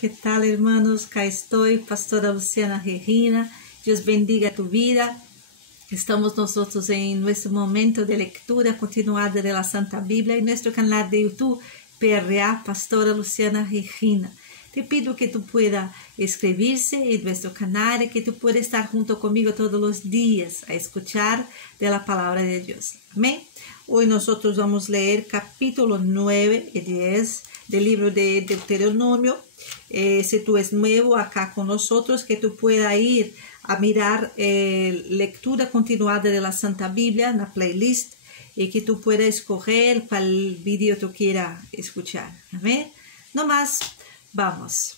¿qué tal, hermanos? Acá estoy, Pastora Luciana Regina. Dios bendiga tu vida. Estamos nosotros en nuestro momento de lectura continuada de la Santa Biblia en nuestro canal de YouTube, PRA, Pastora Luciana Regina. Te pido que tú puedas inscribirse en nuestro canal y que tú puedas estar junto conmigo todos los días a escuchar de la palabra de Dios. Amén. Hoy nosotros vamos a leer capítulo 9 y 10 del libro de Deuteronomio. Si tú es nuevo acá con nosotros, que tú puedas ir a mirar lectura continuada de la Santa Biblia en la playlist y que tú puedas escoger para el vídeo que tú quieras escuchar. Amén. No más, vamos.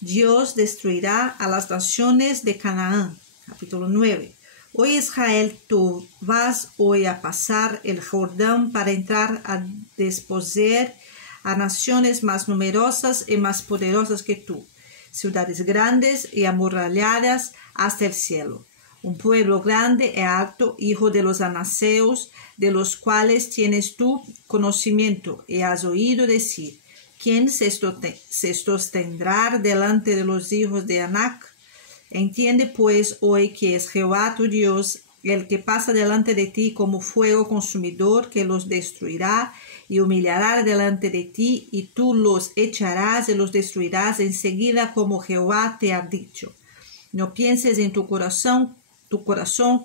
Dios destruirá a las naciones de Canaán. Capítulo 9. Hoy Israel, tú vas hoy a pasar el Jordán para entrar a desposeer a naciones más numerosas y más poderosas que tú, ciudades grandes y amuralladas hasta el cielo, un pueblo grande y alto, hijo de los anaseos, de los cuales tienes tú conocimiento y has oído decir, ¿quién se sostendrá delante de los hijos de Anac? Entiende pues hoy que es Jehová tu Dios, el que pasa delante de ti como fuego consumidor, que los destruirá y humillará delante de ti, y tú los echarás y los destruirás enseguida como Jehová te ha dicho. No pienses en tu corazón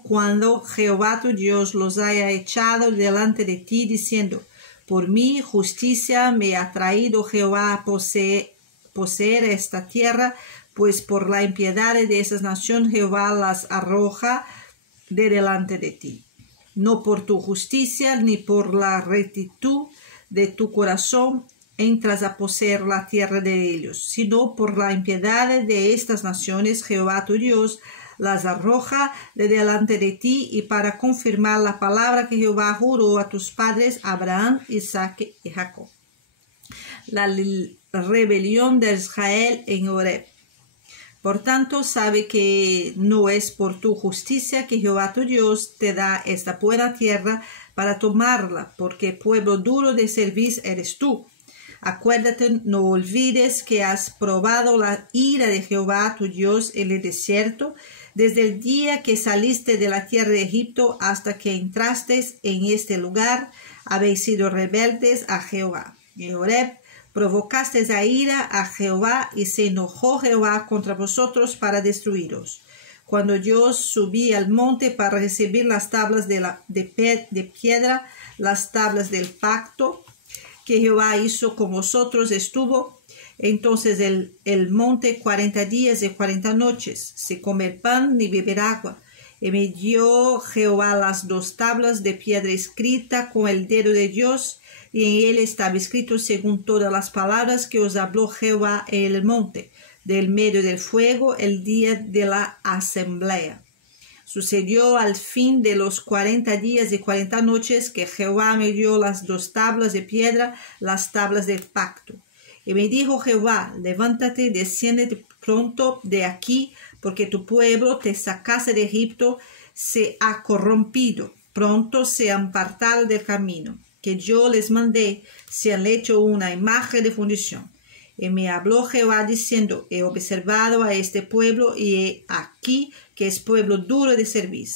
cuando Jehová tu Dios los haya echado delante de ti, diciendo, por mi justicia me ha traído Jehová a poseer esta tierra, pues por la impiedad de esas naciones Jehová las arroja de delante de ti. No por tu justicia ni por la rectitud de tu corazón entras a poseer la tierra de ellos, sino por la impiedad de estas naciones Jehová tu Dios las arroja de delante de ti, y para confirmar la palabra que Jehová juró a tus padres Abraham, Isaac y Jacob. La rebelión de Israel en Horeb. Por tanto, sabe que no es por tu justicia que Jehová tu Dios te da esta buena tierra para tomarla, porque pueblo duro de servir eres tú. Acuérdate, no olvides que has probado la ira de Jehová tu Dios en el desierto, desde el día que saliste de la tierra de Egipto hasta que entraste en este lugar, habéis sido rebeldes a Jehová. En Horeb provocasteis a ira a Jehová, y se enojó Jehová contra vosotros para destruiros. Cuando yo subí al monte para recibir las tablas de piedra, las tablas del pacto que Jehová hizo con vosotros, estuvo entonces el monte 40 días y 40 noches, sin comer pan ni beber agua. Y me dio Jehová las 2 tablas de piedra escrita con el dedo de Dios, y en él estaba escrito según todas las palabras que os habló Jehová en el monte, del medio del fuego, el día de la asamblea. Sucedió al fin de los 40 días y 40 noches que Jehová me dio las 2 tablas de piedra, las tablas del pacto. Y me dijo Jehová, levántate, desciende pronto de aquí, porque tu pueblo te sacase de Egipto, se ha corrompido, pronto se han apartado del camino que yo les mandé, se han hecho una imagen de fundición. Y me habló Jehová diciendo, he observado a este pueblo, y he aquí que es pueblo duro de servir.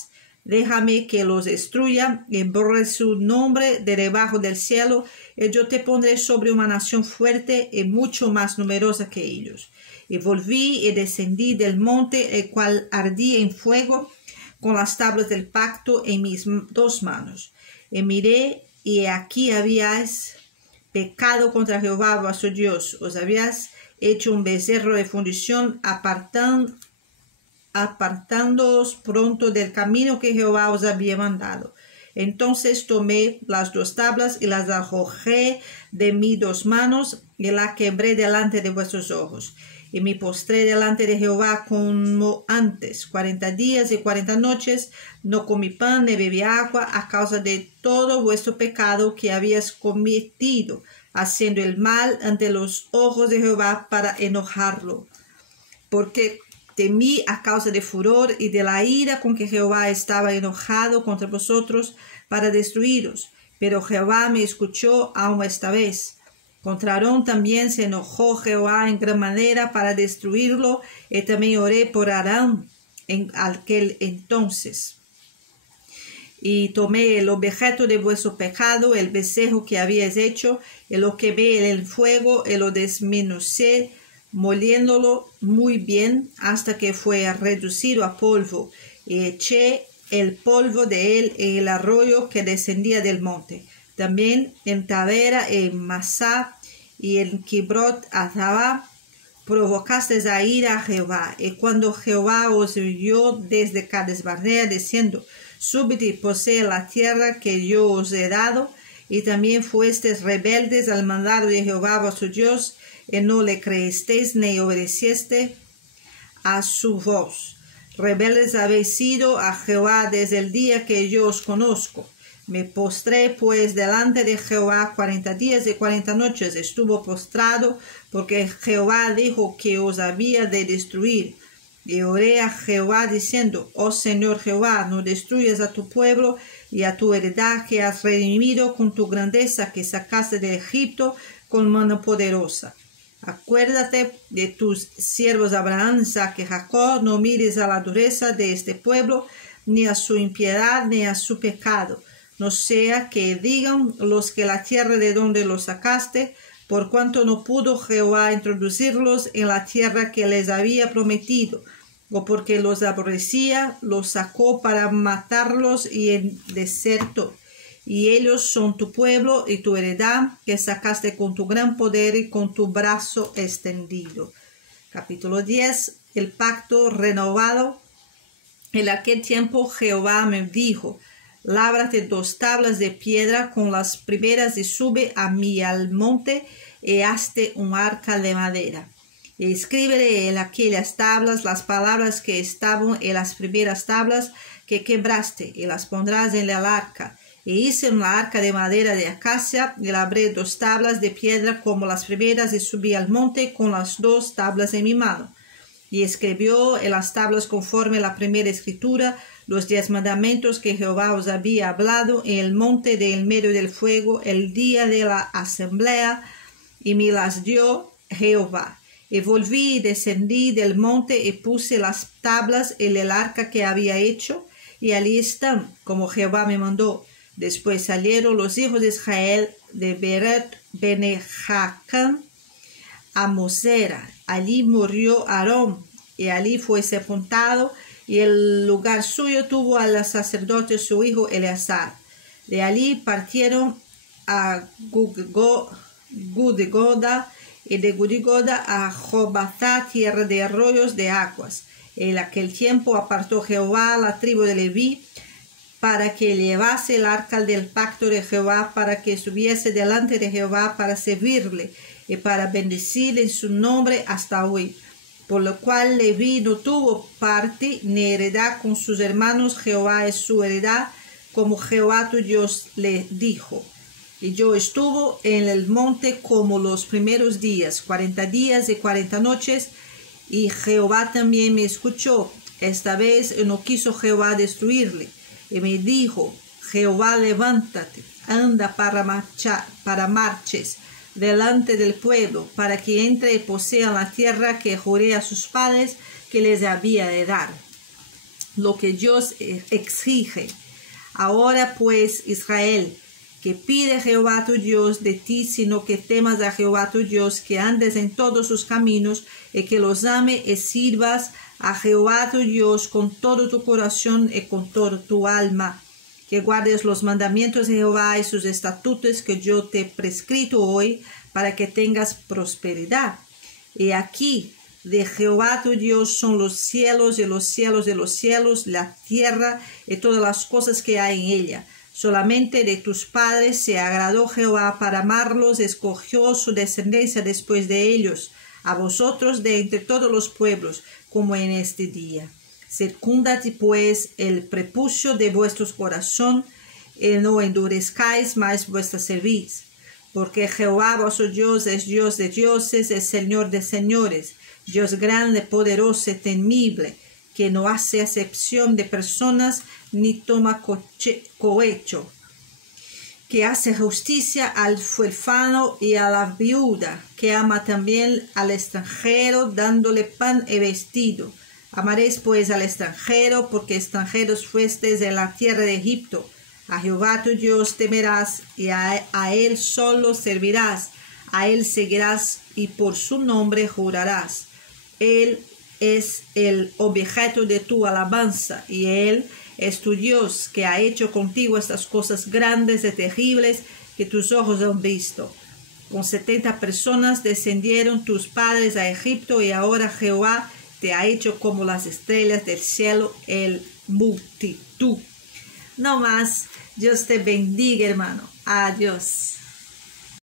Déjame que los destruya y borre su nombre de debajo del cielo, y yo te pondré sobre una nación fuerte y mucho más numerosa que ellos. Y volví y descendí del monte, el cual ardía en fuego, con las tablas del pacto en mis 2 manos. Y miré, y aquí habíais pecado contra Jehová vuestro Dios. Os habías hecho un becerro de fundición, apartándoos pronto del camino que Jehová os había mandado. Entonces tomé las 2 tablas y las arrojé de mis 2 manos, y las quebré delante de vuestros ojos. Y me postré delante de Jehová como antes. 40 días y 40 noches no comí pan ni bebí agua a causa de todo vuestro pecado que habías cometido, haciendo el mal ante los ojos de Jehová para enojarlo. Porque temí a causa de furor y de la ira con que Jehová estaba enojado contra vosotros para destruiros. Pero Jehová me escuchó aún esta vez. Contra Aarón también se enojó Jehová en gran manera para destruirlo, y también oré por Aarón en aquel entonces. Y tomé el objeto de vuestro pecado, el becerro que habíais hecho, y lo quemé en el fuego, y lo desmenucé, moliéndolo muy bien, hasta que fue reducido a polvo, y eché el polvo de él en el arroyo que descendía del monte. También en Tabera, en Masá y en Kibrot Azaba provocasteis a ira a Jehová. Y cuando Jehová os envió desde Cades Barnea, diciendo: Subid y posee la tierra que yo os he dado, y también fuesteis rebeldes al mandado de Jehová vuestro Dios, y no le creísteis ni obedecisteis a su voz. Rebeldes habéis sido a Jehová desde el día que yo os conozco. Me postré pues delante de Jehová 40 días y 40 noches. Estuvo postrado porque Jehová dijo que os había de destruir. Y oré a Jehová diciendo: Oh Señor Jehová, no destruyas a tu pueblo y a tu heredad que has redimido con tu grandeza, que sacaste de Egipto con mano poderosa. Acuérdate de tus siervos Abraham, Isaac y Jacob. No mires a la dureza de este pueblo, ni a su impiedad, ni a su pecado. No sea que digan los que la tierra de donde los sacaste, por cuanto no pudo Jehová introducirlos en la tierra que les había prometido, o porque los aborrecía, los sacó para matarlos y en desierto. Y ellos son tu pueblo y tu heredad, que sacaste con tu gran poder y con tu brazo extendido. Capítulo 10. El pacto renovado. En aquel tiempo Jehová me dijo: Lábrate 2 tablas de piedra con las primeras y sube a mí al monte y hazte un arca de madera. Y escríbele en aquellas tablas las palabras que estaban en las primeras tablas que quebraste, y las pondrás en el arca. Y hice una arca de madera de acacia, y labré 2 tablas de piedra como las primeras, y subí al monte con las 2 tablas en mi mano. Y escribió en las tablas conforme la primera escritura los 10 mandamientos que Jehová os había hablado en el monte de en medio del fuego el día de la asamblea, y me las dio Jehová. Y volví y descendí del monte y puse las tablas en el arca que había hecho, y allí están, como Jehová me mandó. Después salieron los hijos de Israel de Beret Benejacán a Mosera. Allí murió Aarón, y allí fue sepultado, y el lugar suyo tuvo al sacerdote su hijo Eleazar. De allí partieron a Gudigoda, y de Gudigoda a Jobatá, tierra de arroyos de aguas. En aquel tiempo apartó Jehová a la tribu de Leví para que llevase el arca del pacto de Jehová, para que estuviese delante de Jehová para servirle y para bendecirle en su nombre hasta hoy. Por lo cual Leví no tuvo parte ni heredad con sus hermanos. Jehová es su heredad, como Jehová tu Dios le dijo. Y yo estuve en el monte como los primeros días, 40 días y 40 noches, y Jehová también me escuchó. Esta vez no quiso Jehová destruirle. Y me dijo: Jehová, levántate, anda para marches delante del pueblo, para que entre y posea la tierra que juré a sus padres que les había de dar, lo que Dios exige. Ahora pues, Israel, que pide Jehová tu Dios de ti, sino que temas a Jehová tu Dios, que andes en todos sus caminos, y que los ame y sirvas a Jehová tu Dios con todo tu corazón y con toda tu alma, que guardes los mandamientos de Jehová y sus estatutos que yo te he prescrito hoy, para que tengas prosperidad. Y aquí de Jehová tu Dios son los cielos y los cielos de los cielos, la tierra y todas las cosas que hay en ella. Solamente de tus padres se agradó Jehová para amarlos, escogió su descendencia después de ellos, a vosotros de entre todos los pueblos, como en este día. Circundad pues el prepucio de vuestro corazón, y no endurezcáis más vuestra cerviz. Porque Jehová vuestro Dios es Dios de dioses, es Señor de señores, Dios grande, poderoso y temible, que no hace acepción de personas, ni toma cohecho. que hace justicia al huérfano y a la viuda, que ama también al extranjero, dándole pan y vestido. Amaréis pues al extranjero, porque extranjeros fuesteis en la tierra de Egipto. A Jehová tu Dios temerás, y a él solo servirás, a él seguirás, y por su nombre jurarás. Él es el objeto de tu alabanza, y él es tu Dios, que ha hecho contigo estas cosas grandes y terribles que tus ojos han visto. Con 70 personas descendieron tus padres a Egipto, y ahora Jehová te ha hecho como las estrellas del cielo, el multitud. No más. Dios te bendiga, hermano. Adiós.